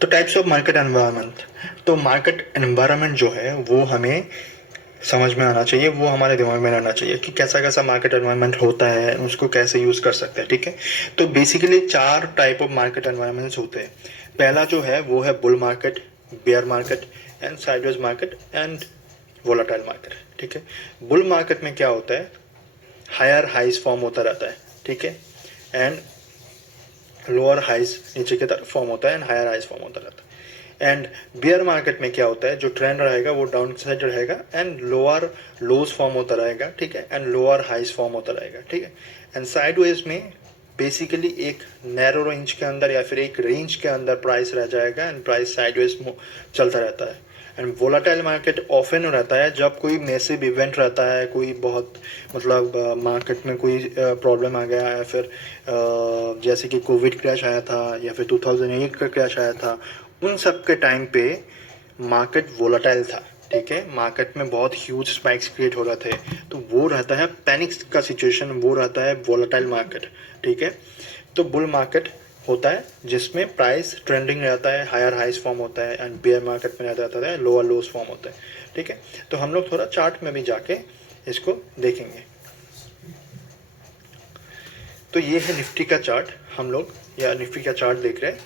तो types of market environment, तो market environment जो है वो हमें समझ में आना चाहिए, वो हमारे दिमाग में रहना चाहिए कि कैसा कैसा मार्केट एनवायरनमेंट होता है, उसको कैसे यूज़ कर सकते हैं। ठीक है, तो basically 4 type of market environments होते हैं। पहला जो है वो है bull market, bear market and sideways market and volatile market. ठीक है, बुल मार्केट में क्या होता है, हायर हाइज फॉर्म होता रहता है। ठीक है, एंड लोअर हाइज नीचे की तरफ फॉर्म होता है एंड हायर हाइज फॉर्म होता रहता है। एंड बियर मार्केट में क्या होता है, जो ट्रेंड रहेगा वो डाउन साइड रहेगा एंड लोअर लोज फॉर्म होता रहेगा। ठीक है, एंड लोअर हाइज फॉर्म होता रहेगा। ठीक है, एंड साइडवेज में बेसिकली एक नैरो रेंज के अंदर या फिर एक रेंज के अंदर प्राइस रह जाएगा एंड प्राइस साइडवेज चलता रहता है। एंड वोलाटाइल मार्केट ऑफन रहता है जब कोई मैसिव इवेंट रहता है, कोई बहुत मतलब मार्केट में कोई प्रॉब्लम आ गया या फिर जैसे कि कोविड क्रैश आया था या फिर 2008 का क्रैश आया था, उन सब के टाइम पे मार्केट वोलाटाइल था। ठीक है, मार्केट में बहुत ह्यूज स्पाइक्स क्रिएट हो रहे थे, तो वो रहता है पैनिक का सिचुएशन, वो रहता है वोलाटाइल मार्केट। ठीक है, तो बुल मार्केट होता है जिसमें प्राइस ट्रेंडिंग रहता है, हायर हाइज फॉर्म होता है एंड बेयर मार्केट में रहता है लोअर लोज फॉर्म होता है। ठीक है, तो हम लोग थोड़ा चार्ट में भी जाके इसको देखेंगे। तो ये है निफ्टी का चार्ट, हम लोग या निफ्टी का चार्ट देख रहे हैं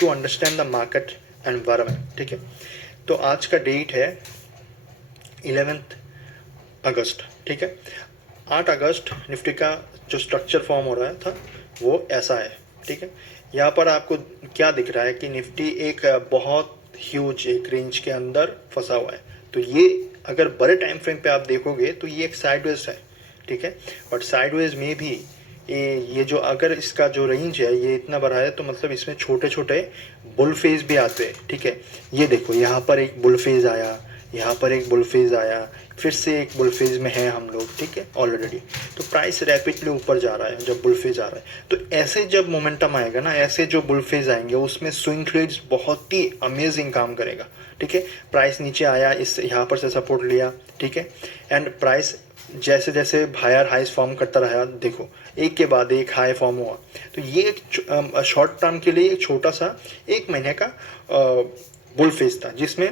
to understand the market environment. ठीक है, तो आज का डेट है 11 अगस्त। ठीक है, 8 अगस्त निफ्टी का जो स्ट्रक्चर फॉर्म हो रहा था वो ऐसा है। ठीक है, यहाँ पर आपको क्या दिख रहा है कि निफ्टी एक बहुत ह्यूज एक रेंज के अंदर फंसा हुआ है। तो ये अगर बड़े टाइम फ्रेम पे आप देखोगे तो ये एक साइडवेज है। ठीक है, बट साइडवेज में भी ये जो अगर इसका जो रेंज है ये इतना बड़ा है तो मतलब इसमें छोटे छोटे बुल फेज भी आते हैं। ठीक है, ये देखो यहाँ पर एक बुल फेज आया, यहाँ पर एक बुल फेज आया, फिर से एक बुल फेज में है हम लोग। ठीक है, ऑलरेडी तो प्राइस रैपिडली ऊपर जा रहा है जब बुल फेज आ रहा है। तो ऐसे जब मोमेंटम आएगा ना, ऐसे जो बुल फेज आएंगे उसमें स्विंग ट्रेड्स बहुत ही अमेजिंग काम करेगा। ठीक है, प्राइस नीचे आया, इस यहाँ पर से सपोर्ट लिया। ठीक है, एंड प्राइस जैसे जैसे हायर हाइज फॉर्म करता रहा, देखो एक के बाद एक हाई फॉर्म हुआ। तो ये एक शॉर्ट टर्म के लिए एक छोटा सा 1 महीने का बुल फेज था जिसमें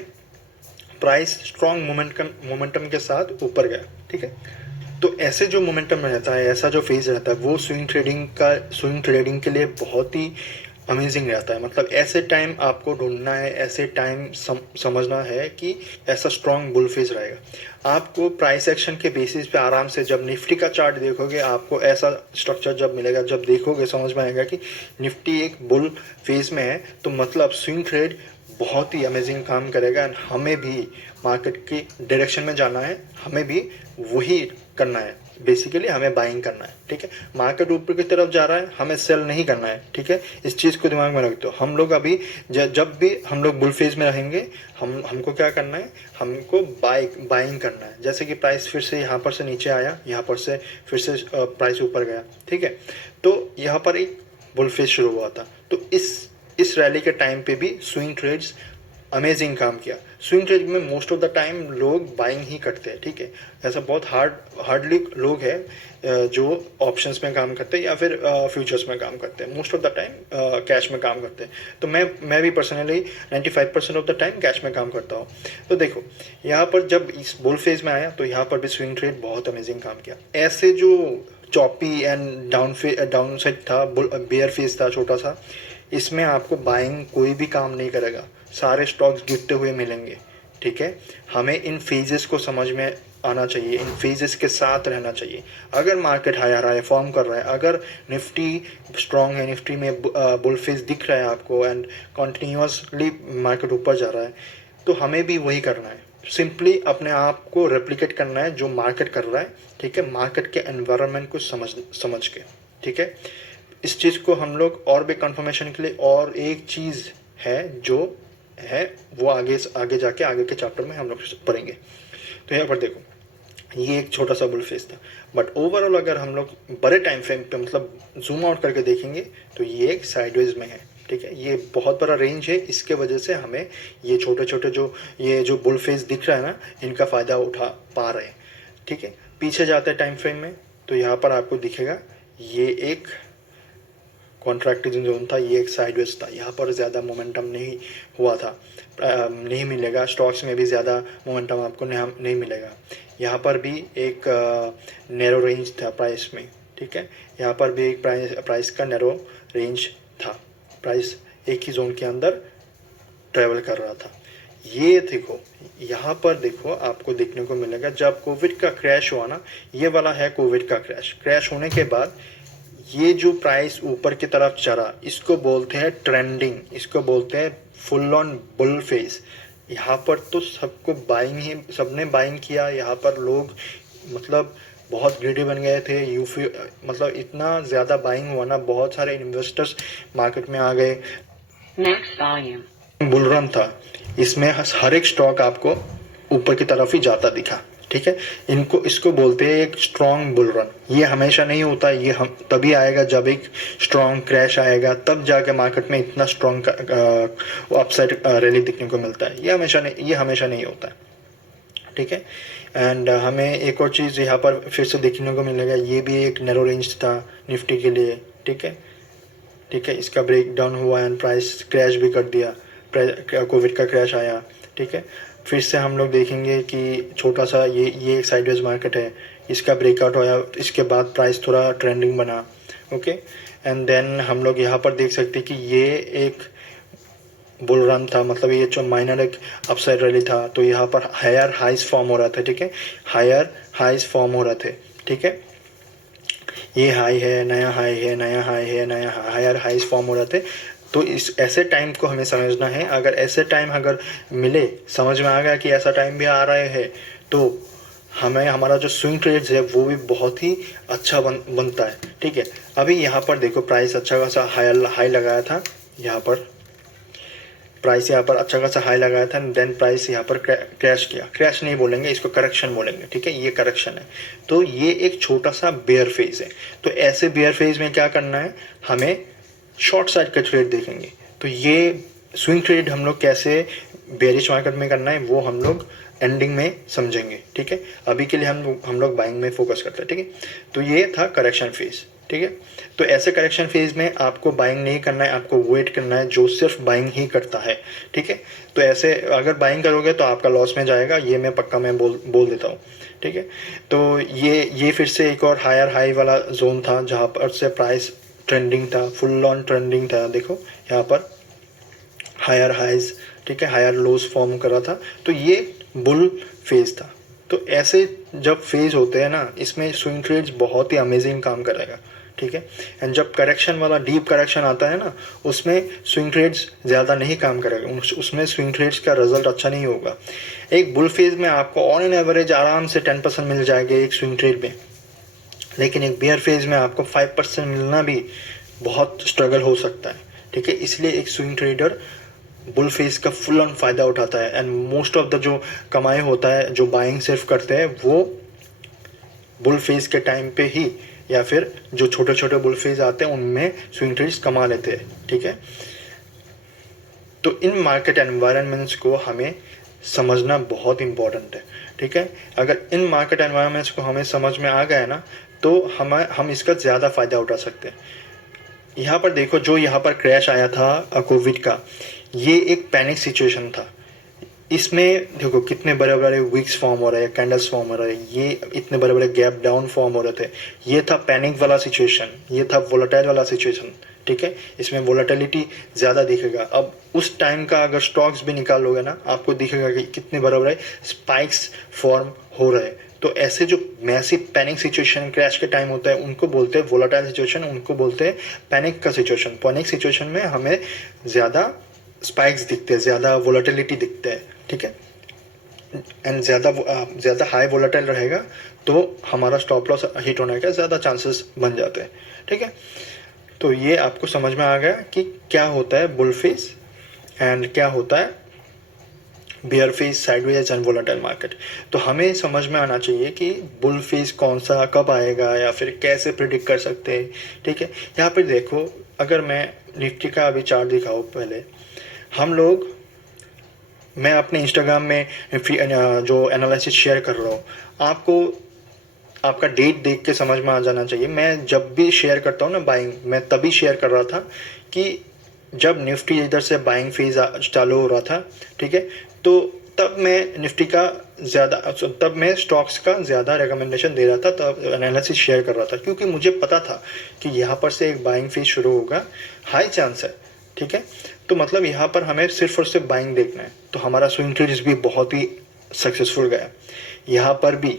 प्राइस स्ट्रॉन्ग मोमेंटम के साथ ऊपर गया। ठीक है, तो ऐसे जो मोमेंटम रहता है, ऐसा जो फेज रहता है वो स्विंग ट्रेडिंग के लिए बहुत ही अमेजिंग रहता है। मतलब ऐसे टाइम आपको ढूंढना है, ऐसे टाइम समझना है कि ऐसा स्ट्रॉन्ग बुल फेज रहेगा। आपको प्राइस एक्शन के बेसिस पे आराम से जब निफ्टी का चार्ट देखोगे आपको ऐसा स्ट्रक्चर जब मिलेगा, जब देखोगे समझ में आएगा कि निफ्टी एक बुल फेज में है, तो मतलब स्विंग ट्रेड बहुत ही अमेजिंग काम करेगा एंड हमें भी मार्केट की डायरेक्शन में जाना है, हमें भी वही करना है। बेसिकली हमें बाइंग करना है। ठीक है, मार्केट ऊपर की तरफ जा रहा है, हमें सेल नहीं करना है। ठीक है, इस चीज़ को दिमाग में रख दो। हम लोग अभी जब भी हम लोग बुल फेज में रहेंगे, हमको क्या करना है, हमको बाइंग करना है। जैसे कि प्राइस फिर से यहाँ पर से नीचे आया, यहाँ पर से फिर से प्राइस ऊपर गया। ठीक है, तो यहाँ पर एक बुल फेज शुरू हुआ था, तो इस रैली के टाइम पे भी स्विंग ट्रेड्स अमेजिंग काम किया। स्विंग ट्रेड में मोस्ट ऑफ द टाइम लोग बाइंग ही करते हैं। ठीक है, ऐसा बहुत हार्डली लोग हैं जो ऑप्शंस में काम करते हैं या फिर फ्यूचर्स में काम करते हैं। Most of the time cash में काम करते हैं। तो मैं भी personally 95% of the time cash में काम करता हूँ। तो देखो यहाँ पर जब इस बुल फेज में आया तो यहाँ पर भी स्विंग ट्रेड बहुत अमेजिंग काम किया। ऐसे जो चॉपी एंड डाउन साइड था, बेयर फेज था छोटा सा, इसमें आपको बाइंग कोई भी काम नहीं करेगा, सारे स्टॉक्स गिरते हुए मिलेंगे। ठीक है, हमें इन फेजेस को समझ में आना चाहिए, इन फेजेस के साथ रहना चाहिए। अगर मार्केट हायर हाई फॉर्म कर रहा है, अगर निफ्टी स्ट्रांग है, निफ्टी में बुल फेज दिख रहा है आपको एंड कंटिन्यूसली मार्केट ऊपर जा रहा है, तो हमें भी वही करना है। सिंपली अपने आप को रेप्लिकेट करना है जो मार्केट कर रहा है। ठीक है, मार्केट के एनवायरनमेंट को समझ के। ठीक है, इस चीज़ को हम लोग और भी कंफर्मेशन के लिए, और एक चीज़ है जो है वो आगे जाके आगे के चैप्टर में हम लोग पढ़ेंगे। तो यहाँ पर देखो ये एक छोटा सा बुल फेज था, बट ओवरऑल अगर हम लोग बड़े टाइम फ्रेम पे मतलब जूम आउट करके देखेंगे तो ये एक साइडवेज में है। ठीक है, ये बहुत बड़ा रेंज है, इसके वजह से हमें ये छोटे छोटे जो बुल फेज दिख रहा है ना, इनका फ़ायदा उठा पा रहे हैं। ठीक है, पीछे जाते हैं टाइम फ्रेम में तो यहाँ पर आपको दिखेगा ये एक कॉन्ट्रैक्टिंग जोन था, ये एक साइडवेज था, यहाँ पर ज़्यादा मोमेंटम नहीं हुआ था, नहीं मिलेगा। स्टॉक्स में भी ज़्यादा मोमेंटम आपको नहीं मिलेगा। यहाँ पर भी एक नैरो रेंज था प्राइस में, ठीक है, यहाँ पर भी एक प्राइस का नैरो रेंज था, प्राइस एक ही जोन के अंदर ट्रैवल कर रहा था। ये देखो, यहाँ पर देखो आपको देखने को मिलेगा जब कोविड का क्रैश हुआ ना, ये वाला है कोविड का क्रैश होने के बाद ये जो प्राइस ऊपर की तरफ चढ़ा, इसको बोलते हैं ट्रेंडिंग, इसको बोलते हैं फुल ऑन बुल फेज। यहाँ पर तो सबको बाइंग ही, सबने बाइंग किया। यहाँ पर लोग मतलब बहुत ग्रीडी बन गए थे, यूफी मतलब इतना ज़्यादा बाइंग हुआ ना, बहुत सारे इन्वेस्टर्स मार्केट में आ गए। बुल रन था, इसमें हर एक स्टॉक आपको ऊपर की तरफ ही जाता दिखा, ठीक है। इसको बोलते हैं एक स्ट्रॉन्ग बुल रन। ये हमेशा नहीं होता, ये हम तभी आएगा जब एक स्ट्रॉन्ग क्रैश आएगा, तब जाके मार्केट में इतना स्ट्रॉन्ग अपसाइड रैली दिखने को मिलता है। ये हमेशा नहीं होता है, ठीक है। एंड हमें एक और चीज़ यहाँ पर फिर से देखने को मिलेगा, ये भी एक नैरो रेंज था निफ्टी के लिए, ठीक है, ठीक है। इसका ब्रेक डाउन हुआ एंड प्राइस क्रैश भी कर दिया, कोविड का क्रैश आया, ठीक है। फिर से हम लोग देखेंगे कि छोटा सा ये एक साइडवेज मार्केट है, इसका ब्रेकआउट होया, इसके बाद प्राइस थोड़ा ट्रेंडिंग बना, ओके। एंड देन हम लोग यहाँ पर देख सकते हैं कि ये एक बुल रन था, मतलब ये जो माइनर एक अपसाइड रैली था। तो यहाँ पर हायर हाइज फॉर्म हो रहा था, ठीक है, हायर हाइज फॉर्म हो रहे थे, ठीक है। ये हाई है, नया हाई है, नया हाई है, नया हायर हाइज फॉर्म हो रहे थे। तो इस ऐसे टाइम को हमें समझना है। अगर ऐसे टाइम अगर मिले, समझ में आ गया कि ऐसा टाइम भी आ रहे हैं, तो हमें हमारा जो स्विंग ट्रेड्स है वो भी बहुत ही अच्छा बनता है, ठीक है। अभी यहाँ पर देखो प्राइस अच्छा खासा हाई लगाया था, यहाँ पर प्राइस यहाँ पर अच्छा खासा हाई लगाया था, देन प्राइस यहाँ पर क्रैश किया। क्रैश नहीं बोलेंगे, इसको करेक्शन बोलेंगे, ठीक है, ये करेक्शन है। तो ये एक छोटा सा बेयर फेज है। तो ऐसे बेयर फेज में क्या करना है, हमें शॉर्ट साइड का ट्रेड देखेंगे। तो ये स्विंग ट्रेड हम लोग कैसे बेरिश मार्केट में करना है वो हम लोग एंडिंग में समझेंगे, ठीक है। अभी के लिए हम लोग बाइंग में फोकस करते हैं, ठीक है। तो ये था करेक्शन फेज, ठीक है। तो ऐसे करेक्शन फेज में आपको बाइंग नहीं करना है, आपको वेट करना है, जो सिर्फ बाइंग ही करता है, ठीक है। तो ऐसे अगर बाइंग करोगे तो आपका लॉस में जाएगा, ये मैं पक्का मैं बोल देता हूँ, ठीक है। तो ये फिर से एक और हायर हाई वाला जोन था जहाँ पर से प्राइस ट्रेंडिंग था, फुल ऑन ट्रेंडिंग था। देखो यहाँ पर हायर हाइज, ठीक है, हायर लोज फॉर्म कर रहा था। तो ये बुल फेज था। तो ऐसे जब फेज होते हैं ना, इसमें स्विंग ट्रेड्स बहुत ही अमेजिंग काम करेगा, ठीक है। एंड जब करेक्शन वाला डीप करेक्शन आता है ना, उसमें स्विंग ट्रेड्स ज़्यादा नहीं काम करेगा, उसमें स्विंग ट्रेड्स का रिजल्ट अच्छा नहीं होगा। एक बुल फेज में आपको ऑन एन एवरेज आराम से 10% मिल जाएगा एक स्विंग ट्रेड में, लेकिन एक बेयर फेज में आपको 5% मिलना भी बहुत स्ट्रगल हो सकता है, ठीक है। इसलिए एक स्विंग ट्रेडर बुल फेज का फुल ऑन फ़ायदा उठाता है। एंड मोस्ट ऑफ द जो कमाई होता है, जो बाइंग सिर्फ करते हैं, वो बुल फेज के टाइम पे ही, या फिर जो छोटे छोटे बुल फेज आते हैं उनमें स्विंग ट्रेड्स कमा लेते हैं, ठीक है। तो इन मार्केट एनवायरनमेंट्स को हमें समझना बहुत इंपॉर्टेंट है, ठीक है। अगर इन मार्केट एनवायरनमेंट्स को हमें समझ में आ गया ना, तो हम इसका ज़्यादा फ़ायदा उठा सकते हैं। यहाँ पर देखो, जो यहाँ पर क्रैश आया था कोविड का, ये एक पैनिक सिचुएशन था। इसमें देखो कितने बड़े बड़े विक्स फॉर्म हो रहे हैं, कैंडल्स फॉर्म हो रहे हैं, ये इतने बड़े बड़े गैप डाउन फॉर्म हो रहे थे। ये था पैनिक वाला सिचुएशन, ये था वोलेटाइल वाला सिचुएशन, ठीक है। इसमें वोलेटिलिटी ज़्यादा दिखेगा। अब उस टाइम का अगर स्टॉक्स भी निकालोगे ना, आपको दिखेगा कि कितने बड़े बड़े स्पाइक्स फॉर्म हो रहे हैं। तो ऐसे जो मैसिव पैनिक सिचुएशन क्रैश के टाइम होता है, उनको बोलते हैं वोलेटाइल सिचुएशन, उनको बोलते हैं पैनिक का सिचुएशन। पैनिक सिचुएशन में हमें ज़्यादा स्पाइक्स दिखते हैं, ज़्यादा वोलेटिलिटी दिखते हैं, ठीक है। एंड ज़्यादा हाई वोलेटाइल रहेगा तो हमारा स्टॉप लॉस हिट होने का ज़्यादा चांसेस बन जाते हैं, ठीक है। तो ये आपको समझ में आ गया कि क्या होता है बुल फेज एंड क्या होता है bear phase, sideways and volatile market. तो हमें समझ में आना चाहिए कि बुल फेज कौन सा कब आएगा या फिर कैसे प्रिडिक्ट कर सकते हैं, ठीक है। यहाँ पर देखो, अगर मैं निफ्टी का अभी चार्ट दिखाऊँ पहले, मैं अपने इंस्टाग्राम में जो एनालिसिस शेयर कर रहा हूँ, आपको आपका डेट देख के समझ में आ जाना चाहिए। मैं जब भी शेयर करता हूँ ना बाइंग, मैं तभी शेयर कर रहा था कि जब निफ्टी इधर से बाइंग फेज चालू हो रहा था, ठीक है, तो तब मैं निफ्टी का ज़्यादा, तब मैं स्टॉक्स का ज़्यादा रिकमेंडेशन दे रहा था, तब एनालिसिस शेयर कर रहा था, क्योंकि मुझे पता था कि यहाँ पर से एक बाइंग फेज शुरू होगा, हाई चांस है, ठीक है। तो मतलब यहाँ पर हमें सिर्फ और सिर्फ बाइंग देखना है। तो हमारा स्विंग ट्रेड्स भी बहुत ही सक्सेसफुल गया। यहाँ पर भी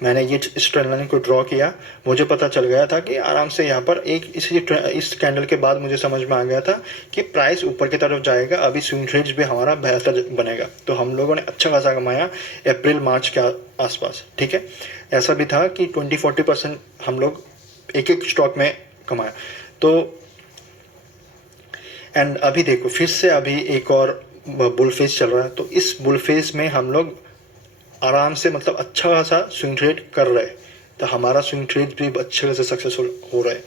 मैंने ये इस ट्रेंड लाइन को ड्रॉ किया, मुझे पता चल गया था कि आराम से यहाँ पर इस कैंडल के बाद मुझे समझ में आ गया था कि प्राइस ऊपर की तरफ जाएगा, अभी स्विंग ट्रेड्स भी हमारा बेहतर बनेगा। तो हम लोगों ने अच्छा खासा कमाया अप्रैल मार्च के आसपास, ठीक है। ऐसा भी था कि 20-40% हम लोग एक एक स्टॉक में कमाया। तो एंड अभी देखो फिर से अभी एक और बुल फेज चल रहा है। तो इस बुल फेज में हम लोग आराम से मतलब अच्छा खासा स्विंग ट्रेड कर रहे हैं। तो हमारा स्विंग ट्रेड भी अच्छे खासे सक्सेसफुल हो रहा है।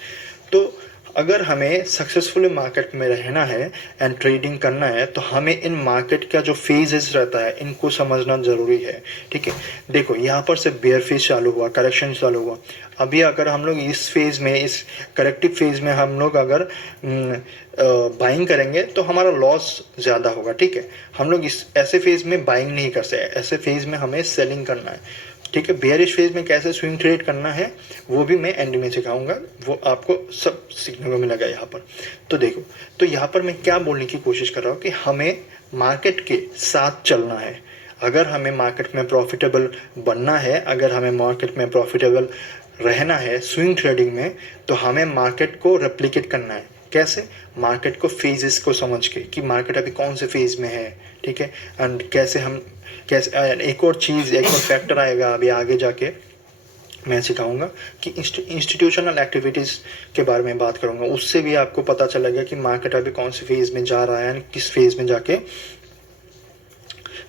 तो अगर हमें सक्सेसफुल मार्केट में रहना है एंड ट्रेडिंग करना है, तो हमें इन मार्केट का जो फेजेस रहता है इनको समझना ज़रूरी है, ठीक है। देखो यहाँ पर से बेयर फेज चालू हुआ, करेक्शन चालू हुआ। अभी अगर हम लोग इस फेज़ में, इस करेक्टिव फेज़ में हम लोग अगर बाइंग करेंगे तो हमारा लॉस ज़्यादा होगा, ठीक है। हम लोग इस ऐसे फेज़ में बाइंग नहीं कर सकते, ऐसे फेज़ में हमें सेलिंग करना है, ठीक है। बेयरिश फेज में कैसे स्विंग ट्रेड करना है वो भी मैं एंड में सिखाऊंगा, वो आपको सब सीखने को मिलेगा यहाँ पर। तो देखो, तो यहाँ पर मैं क्या बोलने की कोशिश कर रहा हूँ कि हमें मार्केट के साथ चलना है। अगर हमें मार्केट में प्रॉफिटेबल बनना है, अगर हमें मार्केट में प्रॉफिटेबल रहना है स्विंग ट्रेडिंग में, तो हमें मार्केट को रेप्लिकेट करना है। कैसे? मार्केट को फेजेस को समझ के कि मार्केट अभी कौन से फेज में है, ठीक है। एंड कैसे एक और चीज़, एक और फैक्टर आएगा अभी आगे जाके मैं सिखाऊंगा कि इंस्टीट्यूशनल एक्टिविटीज़ के बारे में बात करूंगा। उससे भी आपको पता चलेगा कि मार्केट अभी कौन से फेज़ में जा रहा है, किस फेज़ में जाके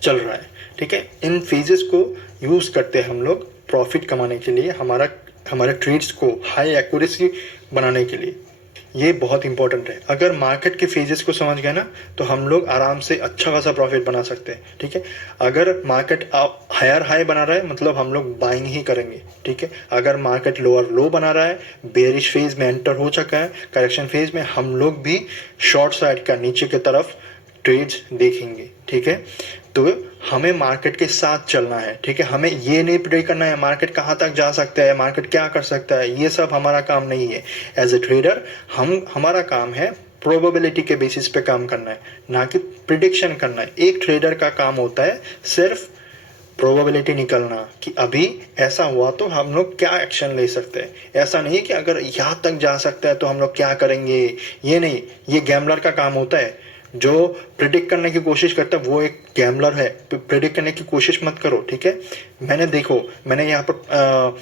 चल रहा है, ठीक है। इन फेजेस को यूज़ करते हैं हम लोग प्रॉफिट कमाने के लिए, हमारे ट्रेड्स को हाई एक्यूरेसी बनाने के लिए। ये बहुत इंपॉर्टेंट है। अगर मार्केट के फेजेस को समझ गए ना, तो हम लोग आराम से अच्छा खासा प्रॉफिट बना सकते हैं, ठीक है। अगर मार्केट हायर हाई बना रहा है मतलब हम लोग बाइंग ही करेंगे, ठीक है। अगर मार्केट लोअर लो बना रहा है, बेरिश फेज में एंटर हो चुका है, करेक्शन फेज में, हम लोग भी शॉर्ट साइड का नीचे की तरफ ट्रेड्स देखेंगे, ठीक है। तो हमें मार्केट के साथ चलना है, ठीक है। हमें ये नहीं प्रेडिक्ट करना है मार्केट कहाँ तक जा सकता है, मार्केट क्या कर सकता है, ये सब हमारा काम नहीं है। एज ए ट्रेडर हमारा काम है प्रोबेबिलिटी के बेसिस पे काम करना है, ना कि प्रिडिक्शन करना है। एक ट्रेडर का काम होता है सिर्फ प्रोबेबिलिटी निकलना कि अभी ऐसा हुआ तो हम लोग क्या एक्शन ले सकते हैं। ऐसा नहीं कि अगर यहाँ तक जा सकता है तो हम लोग क्या करेंगे, ये नहीं। ये गैम्बलर का काम होता है। जो प्रिडिक्ट करने की कोशिश करता है वो एक गैम्बलर है। प्रिडिक्ट करने की कोशिश मत करो, ठीक है। मैंने यहाँ पर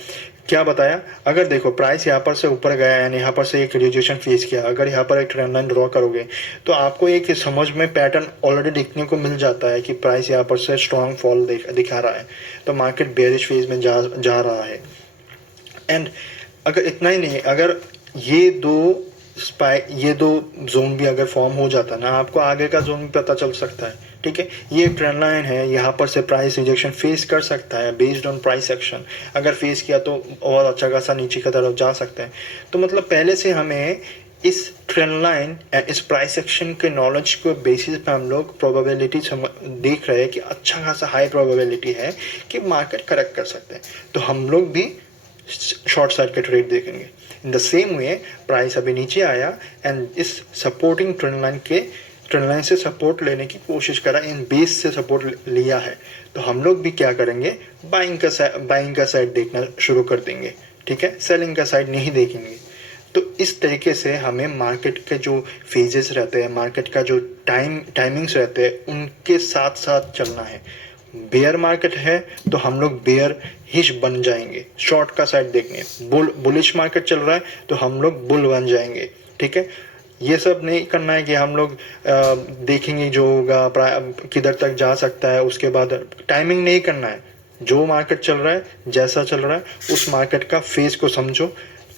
क्या बताया, अगर देखो प्राइस यहाँ पर से ऊपर गया यानी यहाँ पर से एक रिजेक्शन फेस किया, अगर यहाँ पर एक ट्रेंड लाइन ड्रॉ करोगे तो आपको एक समझ में पैटर्न ऑलरेडी दिखने को मिल जाता है कि प्राइस यहाँ पर से स्ट्रॉन्ग फॉल दिखा रहा है, तो मार्केट बेयरिश फेज में जा रहा है। एंड अगर इतना ही नहीं, अगर ये दो जोन भी अगर फॉर्म हो जाता ना, आपको आगे का जोन भी पता चल सकता है, ठीक है। ये ट्रेंड लाइन है, यहाँ पर से प्राइस रिजेक्शन फेस कर सकता है बेस्ड ऑन प्राइस एक्शन। अगर फेस किया तो बहुत अच्छा खासा नीचे की तरफ जा सकता है। तो मतलब पहले से हमें इस ट्रेंड लाइन एंड इस प्राइस एक्शन के नॉलेज को बेसिस पे हम लोग प्रोबेबिलिटी देख रहे हैं कि अच्छा खासा हाई प्रोबेबिलिटी है कि मार्केट करेक्ट कर सकते हैं, तो हम लोग भी शॉर्ट साइड के ट्रेड देखेंगे। In the same way price अभी नीचे आया एंड इस सपोर्टिंग ट्रेंड लाइन से सपोर्ट लेने की कोशिश करा, इन बेस से सपोर्ट लिया है, तो हम लोग भी क्या करेंगे, बाइंग का साइड देखना शुरू कर देंगे, ठीक है। सेलिंग का साइड नहीं देखेंगे। तो इस तरीके से हमें मार्केट के जो फेजेस रहते हैं, मार्केट का जो टाइमिंग्स रहते हैं, उनके साथ साथ चलना है। बेयर मार्केट है तो हम लोग बेयर हिश बन जाएंगे, शॉर्ट का साइड देखने। बुलिश मार्केट चल रहा है तो हम लोग बुल बन जाएंगे, ठीक है। ये सब नहीं करना है कि हम लोग देखेंगे जो होगा किधर तक जा सकता है, उसके बाद टाइमिंग नहीं करना है। जो मार्केट चल रहा है, जैसा चल रहा है, उस मार्केट का फेज को समझो,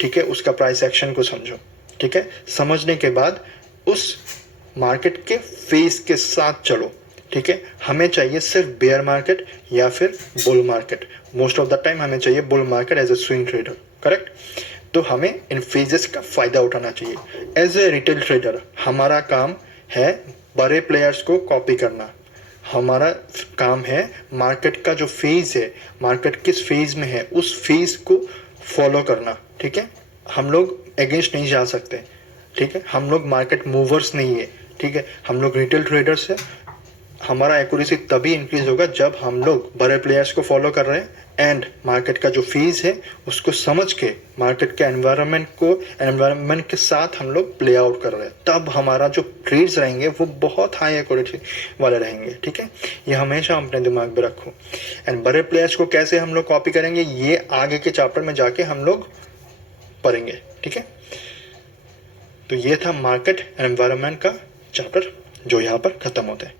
ठीक है, उसका प्राइस एक्शन को समझो, ठीक है। समझने के बाद उस मार्केट के फेज के साथ चलो, ठीक है। हमें चाहिए सिर्फ बेयर मार्केट या फिर bull market, most of the time हमें चाहिए bull market as a swing trader, correct. तो हमें इन फेजेस का फ़ायदा उठाना चाहिए। एज ए रिटेल ट्रेडर हमारा काम है बड़े प्लेयर्स को कॉपी करना। हमारा काम है मार्केट का जो फेज़ है, मार्केट किस फेज़ में है, उस फेज़ को फॉलो करना, ठीक है। हम लोग अगेंस्ट नहीं जा सकते, ठीक है। हम लोग मार्केट मूवर्स नहीं है, ठीक है। हम लोग रिटेल ट्रेडर्स है। हमारा एक्यूरेसी तभी इंक्रीज होगा जब हम लोग बड़े प्लेयर्स को फॉलो कर रहे हैं एंड मार्केट का जो फीस है उसको समझ के मार्केट के एनवायरनमेंट के साथ हम लोग प्ले आउट कर रहे हैं। तब हमारा जो ट्रेड्स रहेंगे वो बहुत हाई एक्यूरेसी वाले रहेंगे, ठीक है। ये हमेशा अपने दिमाग में रखो। एंड बड़े प्लेयर्स को कैसे हम लोग कॉपी करेंगे ये आगे के चैप्टर में जाके हम लोग पढ़ेंगे, ठीक है। तो ये था मार्केट एनवायरनमेंट का चैप्टर जो यहाँ पर ख़त्म होता है।